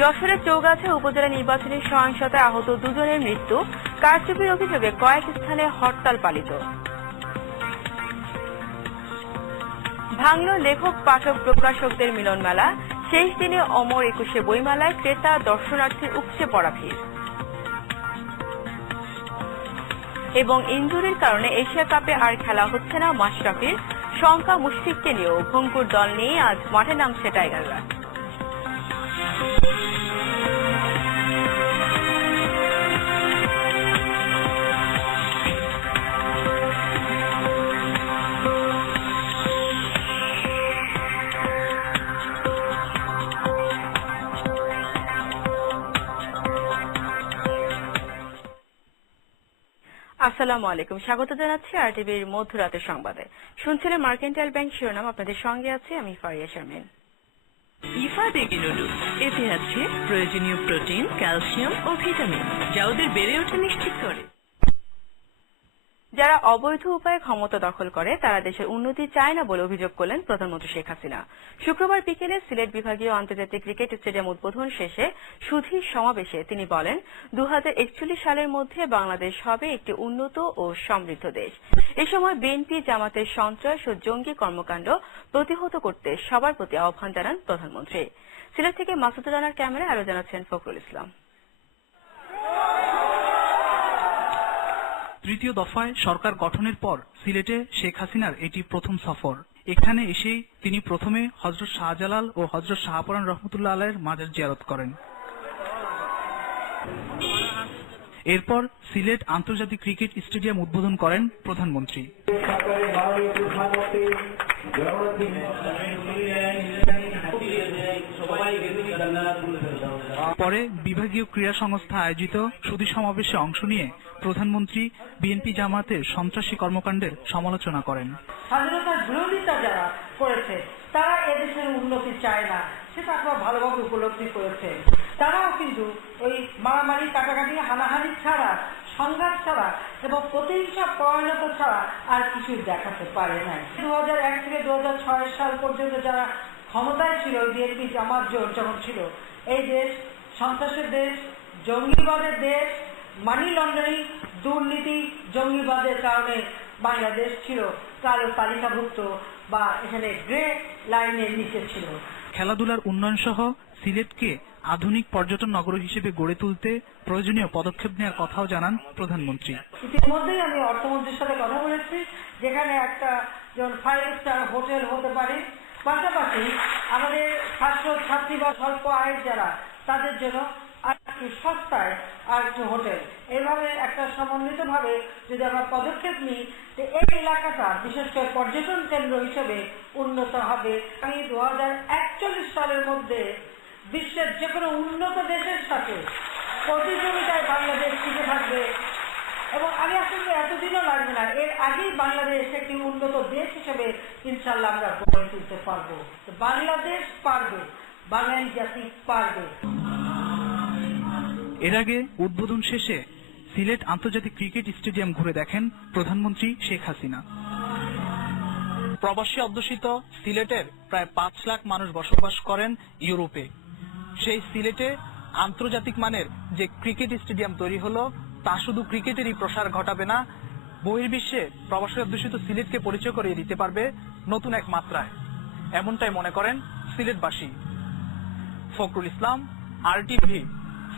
যশোরের চৌগাছা উপজেলা নির্বাচনী সহিংসতায় আহত দুজনের মৃত্যু, কারচুপির অভিযোগে কয়েক স্থানে হরতাল পালিত। ভাঙল লেখক পাঠক প্রকাশকদের মিলন মেলা, শেষ দিনে অমর 21 বইমেলায় ক্রেতা দর্শনার্থীর উপচে পড়া ভিড়। এবং ইনজুরির কারণে এশিয়া কাপে আর খেলা হচ্ছে না মাশরাফির, শঙ্কা মুশফিককে নিয়েও ভঙ্গুর দল নিয়ে আজ মাঠে নামছে টাইগাররা। আসসালামু আলাইকুম, স্বাগত জানাচ্ছি আরটিভির মধ্যরাতের সংবাদে। শুনছিলেন মার্কেন্টাইল ব্যাংক শিরোনাম, আপনাদের সঙ্গে আছি আমি ফারিয়া শারমিন। ইফা বেবি নুডলস, এতে আছে প্রয়োজনীয় প্রোটিন, ক্যালসিয়াম ও ভিটামিন, যা ওদের বেড়ে ওঠা নিশ্চিত করে। যারা অবৈধ উপায়ে ক্ষমতা দখল করে তারা দেশের উন্নতি চায় না বলে অভিযোগ করলেন প্রধানমন্ত্রী শেখ হাসিনা। শুক্রবার বিকেলে সিলেট বিভাগীয় আন্তর্জাতিক ক্রিকেট স্টেডিয়াম উদ্বোধন শেষে সুধীর সমাবেশে তিনি বলেন, 2041 সালের মধ্যে বাংলাদেশ হবে একটি উন্নত ও সমৃদ্ধ দেশ। এ সময় বিএনপি জামাতের সন্ত্রাস ও জঙ্গি কর্মকাণ্ড প্রতিহত করতে সবার প্রতি আহ্বান জানান প্রধানমন্ত্রী। সিলেট থেকে মাসুদুর রানার ক্যামেরায় আরো জানাচ্ছেন ফখরুল ইসলাম। তৃতীয় দফায় সরকার গঠনের পর সিলেটে শেখ হাসিনার এটি প্রথম সফর। এখানে এসেই তিনি প্রথমে হযরত শাহজালাল ও হযরত শাহপরান রহমতুল্লাহ আলাইহির মাজার জিয়ারত করেন। এরপর সিলেট আন্তর্জাতিক ক্রিকেট স্টেডিয়াম উদ্বোধন করেন প্রধানমন্ত্রী। পরে বিভাগীয় ক্রীড়া সংস্থা আয়োজিত সুধী সমাবেশে অংশ নিয়ে প্রধানমন্ত্রী বিএনপি জামাতের সন্ত্রাসী কর্মকাণ্ডের সমালোচনা করেন। স্বাধীনতার বিরোধিতা যারা করেছে তারা এদেশের উন্নতি চায় না, সেটা আপনারা ভালোভাবে উপলব্ধি করেছেন। তারাও কিন্তু ওই মারামারি, কাটাকাটি, হানাহানি ছাড়া, সংঘাত ছাড়া এবং প্রতিহিংসা পরায়ণতা ছাড়া আর কিছু দেখাতে পারে নাই। 2001 থেকে 2006 সাল পর্যন্ত যারা ক্ষমতায় ছিল, বিএনপি জামাত জোট যখন ছিল, এই দেশ সন্ত্রাসের দেশ, জঙ্গিবাদের দেশ, মানি লন্ডারিং, দুর্নীতি, জঙ্গিবাদের কারণে বাংলাদেশ ছিল কালো তালিকাভুক্ত বা এখানে গ্রে লাইনের নিচে ছিল। খেলাধুলার উন্নয়ন সহ সিলেটকে আধুনিক পর্যটন নগর হিসেবে গড়ে তুলতে প্রয়োজনীয় পদক্ষেপ নেওয়ার কথাও জানান প্রধানমন্ত্রী। ইতিমধ্যেই আমি অর্থমন্ত্রীর সাথে কথা বলেছি, যেখানে একটা যেমন 5 স্টার হোটেল হতে পারে, পাশাপাশি আমাদের ছাত্র ছাত্রী বা স্বল্প আয়ের যারা তাদের জন্য আর একটু সস্তায় আর একটু হোটেল, এইভাবে একটা সমন্বিত ভাবে যদি আমরা পদক্ষেপ নিই, এই এলাকাটা বিশেষ করে পর্যটন কেন্দ্র হিসেবে উন্নত হবে। আমি 2041 সালের মধ্যে বিশ্বের যে কোনো উন্নত দেশের সাথে প্রতিযোগিতায় বাংলাদেশ টিকে থাকবে এবং আমি আসলে এতদিনও লাগবে না, এর আগেই বাংলাদেশ একটি উন্নত দেশ হিসেবে ইনশাল্লাহ আমরা গড়ে তুলতে পারবো। বাংলাদেশ পারবে, বাঙালি জাতি পারবে। এর আগে উদ্বোধন শেষে সিলেট আন্তর্জাতিক ক্রিকেট স্টেডিয়াম ঘুরে দেখেন প্রধানমন্ত্রী শেখ হাসিনা। প্রবাসী অধ্যুষিত সিলেটের প্রায় 5 লাখ মানুষ বসবাস করেন ইউরোপে। সেই সিলেটে আন্তর্জাতিক মানের যে ক্রিকেট স্টেডিয়াম তৈরি হলো, তা শুধু ক্রিকেটেরই প্রসার ঘটাবে না, বহির্বিশ্বে প্রবাসী অধ্যুষিত সিলেটকে পরিচয় করিয়ে দিতে পারবে নতুন এক মাত্রায়, এমনটাই মনে করেন সিলেটবাসী। ফখরুল ইসলাম, আরটিভি,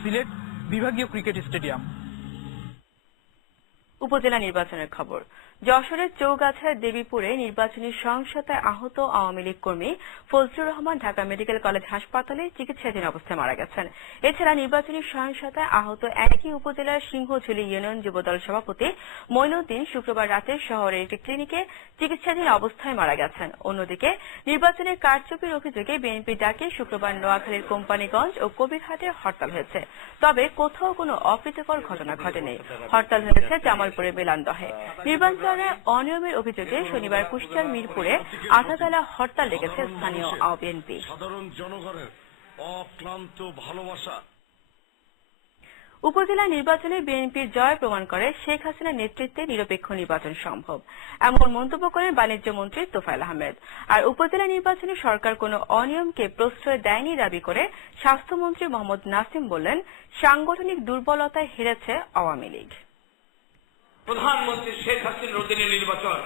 সিলেট বিভাগীয় ক্রিকেট স্টেডিয়াম। উপজেলা নির্বাচনের খবর। যশোরের চৌগাছার দেবীপুরে নির্বাচনী সহিংসতায় আহত আওয়ামী লীগ কর্মী ফজলুর রহমান ঢাকা মেডিকেল কলেজ হাসপাতালে চিকিৎসাধীন অবস্থায় মারা গেছেন। এছাড়া নির্বাচনী সহিংসতায় আহত একই উপজেলার সিংহঝুলি ইউনিয়ন যুবদল সভাপতি মঈনুদ্দিন শুক্রবার রাতে শহরের একটি ক্লিনিকে চিকিৎসাধীন অবস্থায় মারা গেছেন। অন্যদিকে নির্বাচনের কারচুপির অভিযোগে বিএনপি ডাকে শুক্রবার নোয়াখালীর কোম্পানিগঞ্জ ও কবিরহাটে হরতাল হয়েছে, তবে কোথাও কোনো অপ্রীতিকর ঘটনা ঘটেনি। হরতাল হয়েছে জামালপুরে মেলান্দহে। নির্বাচনে অনিয়মের অভিযোগে শনিবার কুষ্টিয়ার মিরপুরে আধাবেলা হরতাল ডেকেছে স্থানীয় বিএনপি। সাধারণ জনগণের অক্লান্ত ভালোবাসা উপজেলা নির্বাচনে বিএনপির জয় প্রমাণ করে শেখ হাসিনার নেতৃত্বে নিরপেক্ষ নির্বাচন সম্ভব, এমন মন্তব্য করেন বাণিজ্য মন্ত্রী তোফায়েল আহমেদ। আর উপজেলা নির্বাচনে সরকার কোনো অনিয়মকে প্রশ্রয় দেয়নি দাবি করে স্বাস্থ্যমন্ত্রী মোহাম্মদ নাসিম বললেন, সাংগঠনিক দুর্বলতায় হেরেছে আওয়ামী লীগ। প্রধানমন্ত্রী শেখ হাসিনার অধীনে নির্বাচন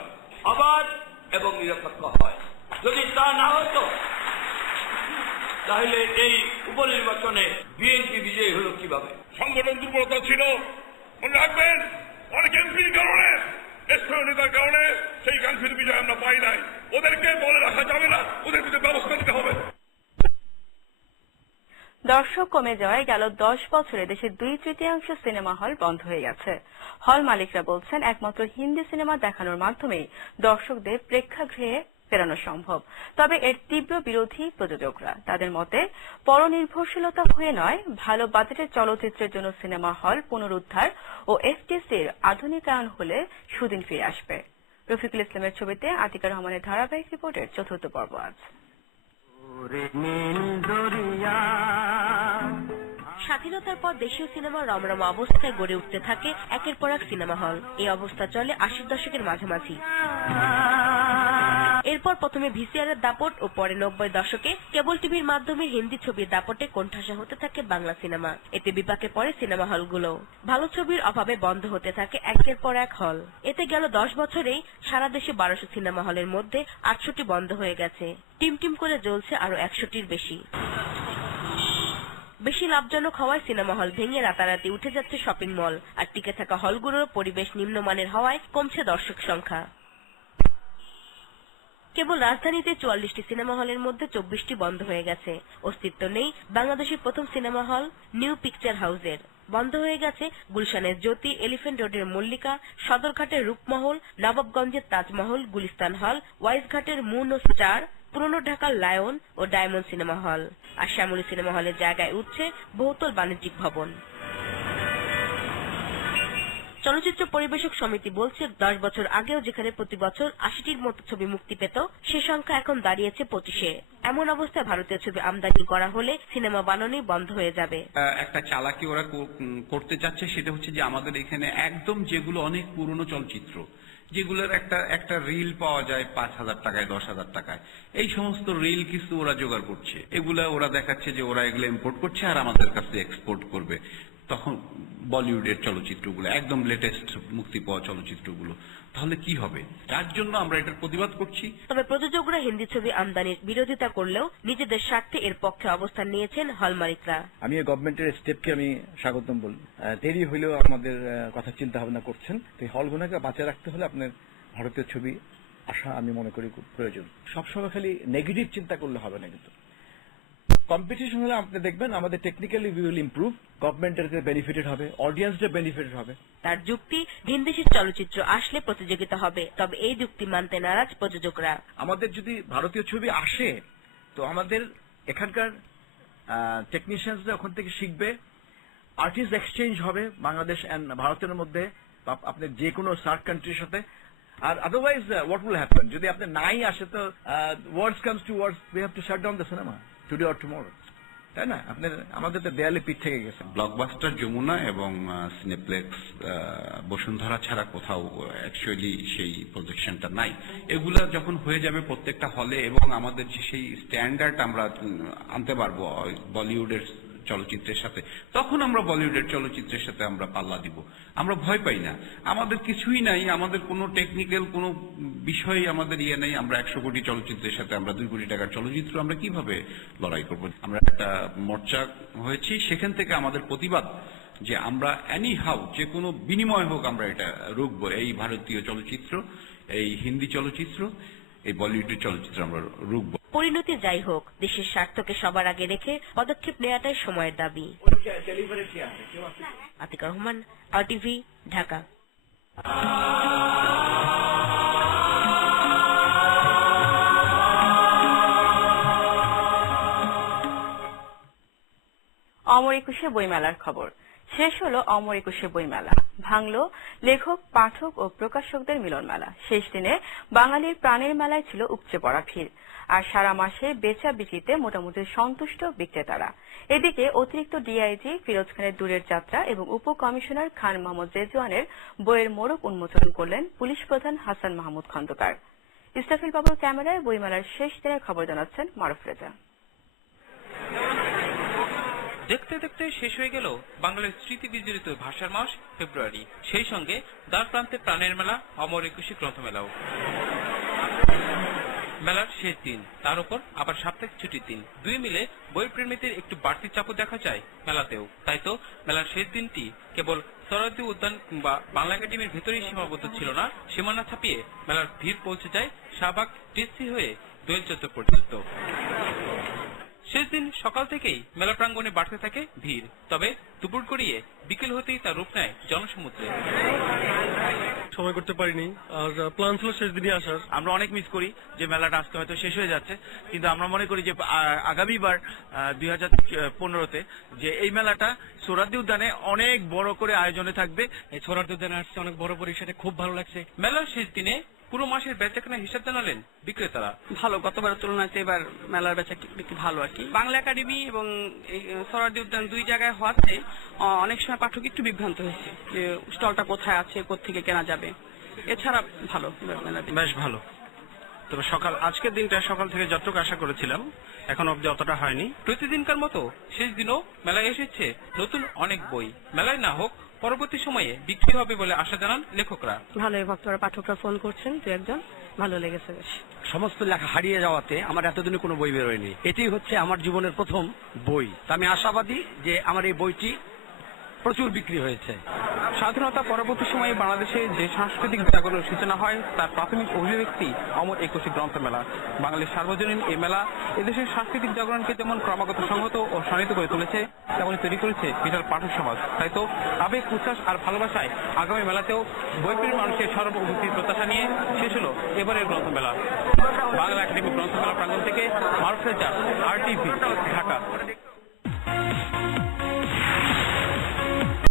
অবাধ এবং নিরপেক্ষ হয়। যদি তা না হতো তাহলে এই উপনির্বাচনে বিএনপি বিজয়ী হলো কিভাবে? সংগঠন দুর্বলতা ছিল, মনে রাখবেন, অনেক এমপির কারণে, স্থানীয়তার কারণে সেই কাঙ্ক্ষিত বিজয় আমরা পাই নাই। ওদেরকে বলে রাখা যাবে না, ওদের বিরুদ্ধে ব্যবস্থা নিতে হবে। দর্শক কমে যাওয়ায় গেল 10 বছরে দেশের 2/3 সিনেমা হল বন্ধ হয়ে গেছে। হল মালিকরা বলছেন, একমাত্র হিন্দি সিনেমা দেখানোর মাধ্যমেই দর্শকদের প্রেক্ষাগৃহে ফেরানো সম্ভব। তবে এর তীব্র বিরোধী প্রযোজকরা। তাদের মতে, পরনির্ভরশীলতা হয়ে নয়, ভালো বাজেটের চলচ্চিত্রের জন্য সিনেমা হল পুনরুদ্ধার ও এফটিসির আধুনিকায়ন হলে সুদিন ফিরে আসবে। রফিকুল ইসলামের ছবিতে আতিকা রহমানের ধারাবাহিক রিপোর্টের 4র্থ পর্ব আজ। স্বাধীনতার পর দেশীয় সিনেমা রমরমা অবস্থায় গড়ে উঠতে থাকে একের পর এক সিনেমা হল। এই অবস্থা চলে 80 দশকের মাঝামাঝি। এরপর প্রথমে ভিসিআর এর দাপট ও পরে 90 দশকে কেবল টিভির মাধ্যমে হিন্দি ছবির দাপটে কোণঠাসা হতে থাকে বাংলা সিনেমা। এতে বিপাকে পড়ে সিনেমা হলগুলো। ভালো ছবির অভাবে বন্ধ হতে থাকে একের পর এক হল। এতে গেল 10 বছরেই সারা দেশে 1200 সিনেমা হলের মধ্যে 800টি বন্ধ হয়ে গেছে। টিম করে জ্বলছে আরো 100টির বেশি। বেশি লাভজনক হওয়ায় সিনেমা হল ভেঙে রাতারাতি উঠে যাচ্ছে শপিং মল। আর টিকে থাকা হলগুলোর পরিবেশ নিম্নমানের হওয়ায় কমছে দর্শক সংখ্যা। কেবল রাজধানীতে 44টি সিনেমা হলের মধ্যে 24টি বন্ধ হয়ে গেছে। অস্তিত্ব নেই বাংলাদেশের প্রথম সিনেমা হল নিউ পিকচার হাউসের। বন্ধ হয়ে গেছে গুলশানের জ্যোতি, এলিফ্যান্ট রোডের মল্লিকা, সদরঘাটের রূপমহল, নবাবগঞ্জের তাজমহল, গুলিস্তান হল, ওয়াইজঘাটের মুন ও স্টার, পুরনো ঢাকার লায়ন ও ডায়মন্ড সিনেমা হল। আর শ্যামলী সিনেমা হলের জায়গায় উঠছে বহুতল বাণিজ্যিক ভবন। চলচ্চিত্র পরিবেশক সমিতি বলছে, 10 বছর আগেও যেখানে প্রতি বছর 80টির মতো ছবি মুক্তি পেত, সে সংখ্যা এখন দাঁড়িয়েছে 25-এ। এমন অবস্থায় ভারতীয় ছবি আমদানি করা হলে সিনেমা বানানোই বন্ধ হয়ে যাবে। একটা চালাকি ওরা করতে চাচ্ছে, সেটা হচ্ছে যে আমাদের এখানে একদম যেগুলো অনেক পুরনো চলচ্চিত্র, যেগুলোর একটা রিল পাওয়া যায় 5,000 টাকায়, 10,000 টাকায়, এই সমস্ত রিল কিছু ওরা জোগাড় করছে। এগুলা ওরা দেখাচ্ছে যে ওরা এগুলো ইম্পোর্ট করছে আর আমাদের কাছে এক্সপোর্ট করবে। তখন বলিউডের চলচ্চিত্রগুলো, একদম লেটেস্ট মুক্তি পাওয়া চলচ্চিত্রগুলো, তাহলে কি হবে? যার জন্য আমরা এটার প্রতিবাদ করছি। তবে প্রযোজকরা হিন্দি ছবি আমদানির বিরোধিতা করলেও নিজেদের স্বার্থে এর পক্ষে অবস্থান নিয়েছেন হল মালিকরা। আমি গভর্নমেন্টের স্টেপকে আমি স্বাগতম বলি। দেরি হইলেও আমাদের কথা চিন্তা ভাবনা করছেন। এই হলগুলোকে বাঁচিয়ে রাখতে হলে আপনার ভারতীয় ছবি আসা আমি মনে করি খুব প্রয়োজন। সবসময় খালি নেগেটিভ চিন্তা করলে হবে না। কিন্তু কম্পিটিশন হলে আপনি দেখবেন আমাদের টেকনিক্যালি উই উইল ইমপ্রুভ, গভর্নমেন্টের বেনিফিটেড হবে, অডিয়েন্সদের বেনিফিটেড হবে। তার যুক্তি, ভিনদেশের চলচ্চিত্র আসলে প্রতিযোগিতা হবে, তবে এই যুক্তি মানতে নারাজ প্রযোজকরা। আমাদের যদি ভারতীয় ছবি আসে তো আমাদের এখানকার টেকনিশিয়ানসরা ওখান থেকে শিখবে, আর্টিস্ট এক্সচেঞ্জ হবে বাংলাদেশ এন্ড ভারতের মধ্যে, আপনি যে কোনো সার্ক কান্ট্রির সাথে। আর আদারওয়াইজ হোয়াট উইল হ্যাপেন, যদি আপনি নাই আসে তো words comes to words, we have to shut down the cinema today or tomorrow, তাই না? আপনার আমাদের তো দেয়ালে পিঠ থেকে গেছে। ব্লকবাস্টার যমুনা এবং সিনেপ্লেক্স বসুন্ধরা ছাড়া কোথাও অ্যাকচুয়ালি সেই প্রজেকশনটা নাই। এগুলা যখন হয়ে যাবে প্রত্যেকটা হলে এবং আমাদের যে সেই স্ট্যান্ডার্ড আমরা আনতে পারবো বলিউডের চলচ্চিত্রের সাথে, তখন আমরা বলিউডের চলচ্চিত্রের সাথে আমরা পাল্লা দিব। আমরা ভয় পাই না, আমাদের কিছুই নাই, আমাদের কোনো টেকনিক্যাল কোনো বিষয় আমাদের ইয়ে নেই। আমরা 100 কোটি চলচ্চিত্রের সাথে আমরা 2 কোটি টাকার চলচ্চিত্র আমরা কিভাবে লড়াই করব? আমরা একটা মোর্চা হয়েছি, সেখান থেকে আমাদের প্রতিবাদ যে আমরা এনি হাউ যে কোনো বিনিময় হোক আমরা এটা রুখবো। এই ভারতীয় চলচ্চিত্র, এই হিন্দি চলচ্চিত্র, এই বলিউডের চলচ্চিত্র আমরা রুখবো। পরিণতি যাই হোক, দেশের স্বার্থকে সবার আগে রেখে পদক্ষেপ নেওয়াটাই সময়ের দাবি। আতিকা রহমান, RTV, ঢাকা। অমর একুশে বইমেলার খবর। শেষ হলো অমর একুশে বইমেলা। ভাঙল লেখক, পাঠক ও প্রকাশকদের মিলন মেলা। শেষ দিনে বাঙালির প্রাণের মেলায় ছিল উপচে পড়া ভিড়। আর সারা মাসে বেচা বিক্রিতে মোটামুটি সন্তুষ্ট বিক্রেতারা। এদিকে অতিরিক্ত ডিআইজি ফিরোজ খানের দূরের যাত্রা এবং উপকমিশনার খান মোহাম্মদ রেজওয়ানের বইয়ের মোড়ক উন্মোচন করলেন পুলিশ প্রধান হাসান মাহমুদ খন্দকার। ইস্তাফিল বাবুর ক্যামেরায় বইমেলার শেষ দিনের খবর জানাচ্ছেন মারুফ রেজা। দেখতে দেখতে শেষ হয়ে গেল বাংলার স্মৃতি বিজড়িত ভাষার মাস ফেব্রুয়ারি। সেই সঙ্গে দ্বার প্রান্তে প্রাণের মেলা অমর একুশে গ্রন্থমেলাও। মেলার শেষ দিন, তার উপর আবার সাপ্তাহিক ছুটির দিন, দুই মিলে বই প্রেমীদের একটু বাড়তি চাপও দেখা যায় মেলাতেও। তাই তো মেলার শেষ দিনটি কেবল সোহরাওয়ার্দী উদ্যান কিংবা বাংলা একাডেমির ভেতরেই সীমাবদ্ধ ছিল না, সীমানা ছাপিয়ে মেলার ভিড় পৌঁছে যায় শাহবাগ টিসি হয়ে দোয়েল চত্বর পর্যন্ত। শেষ দিন সকাল থেকেই মেলা প্রাঙ্গণে বাড়তে থাকে ভিড়, তবে দুপুর গড়িয়ে বিকেল হতেই তার রূপ নেয় জনসমুদ্রে। সময় করতে পারিনি, আর প্ল্যান ছিল শেষ দিনই আসার। আমরা অনেক মিস করি যে মেলাটা আজকে হয়তো শেষ হয়ে যাচ্ছে, কিন্তু আমরা মনে করি যে আগামীবার 2015-তে যে এই মেলাটা সোহরাওয়ার্দী উদ্যানে অনেক বড় করে আয়োজনে থাকবে। এই সোহরাওয়ার্দী উদ্যানে আসছে অনেক বড় পরিসরে, খুব ভালো লাগছে। মেলার শেষ দিনে পুরো মাসের বেচাকেনার হিসাব জানালেন বিক্রেতারা। ভালো, গতবারের তুলনায় এবার মেলার বেচা বিক্রি ভালো আর কি। বাংলা একাডেমি এবং সোহরাওয়ার্দী উদ্যান দুই জায়গায় হওয়াতে অনেক সময় পাঠক একটু বিভ্রান্ত হয়েছে যে স্টলটা কোথায় আছে, কোত্থেকে কেনা যাবে। এছাড়া ভালো, বেশ ভালো। তবে আজকের দিনটা সকাল থেকে যতটুকু আশা করেছিলাম এখন অব্দি অতটা হয়নি। প্রতিদিনকার মতো শেষ দিনও মেলায় এসেছে নতুন অনেক বই। মেলায় না হোক, পরবর্তী সময়ে বিক্রি হবে বলে আশা জানান লেখকরা। ভালোই, ভক্তরা পাঠকরা ফোন করছেন, দু একজন, ভালো লেগেছে বেশ। সমস্ত লেখা হারিয়ে যাওয়াতে আমার এতদিনে কোনো বই বেরোয়নি, এটি হচ্ছে আমার জীবনের প্রথম বই। আমি আশাবাদী যে আমার এই বইটি প্রচুর বিক্রি হয়েছে। স্বাধীনতা পরবর্তী সময়ে বাংলাদেশে যে সাংস্কৃতিক জাগরণের সূচনা হয় তার প্রাথমিক অভিব্যক্তি অমর একুশে গ্রন্থমেলা। বাঙালির সার্বজনীন এই মেলা এদেশের সাংস্কৃতিক জাগরণকে যেমন ক্রমাগত সংহত ও শানিত করে তুলেছে, তেমনি তৈরি করেছে বিশাল পাঠক সমাজ। তাই তো আবেগ, উচ্ছ্বাস আর ভালোবাসায় আগামী মেলাতেও বইপ্রেমী মানুষের সর্বভূতির প্রত্যাশা নিয়ে শেষ হলো এবারের গ্রন্থমেলা। বাংলা একাডেমি গ্রন্থমেলা প্রাঙ্গণ থেকে মারুফ রেজা, RTV।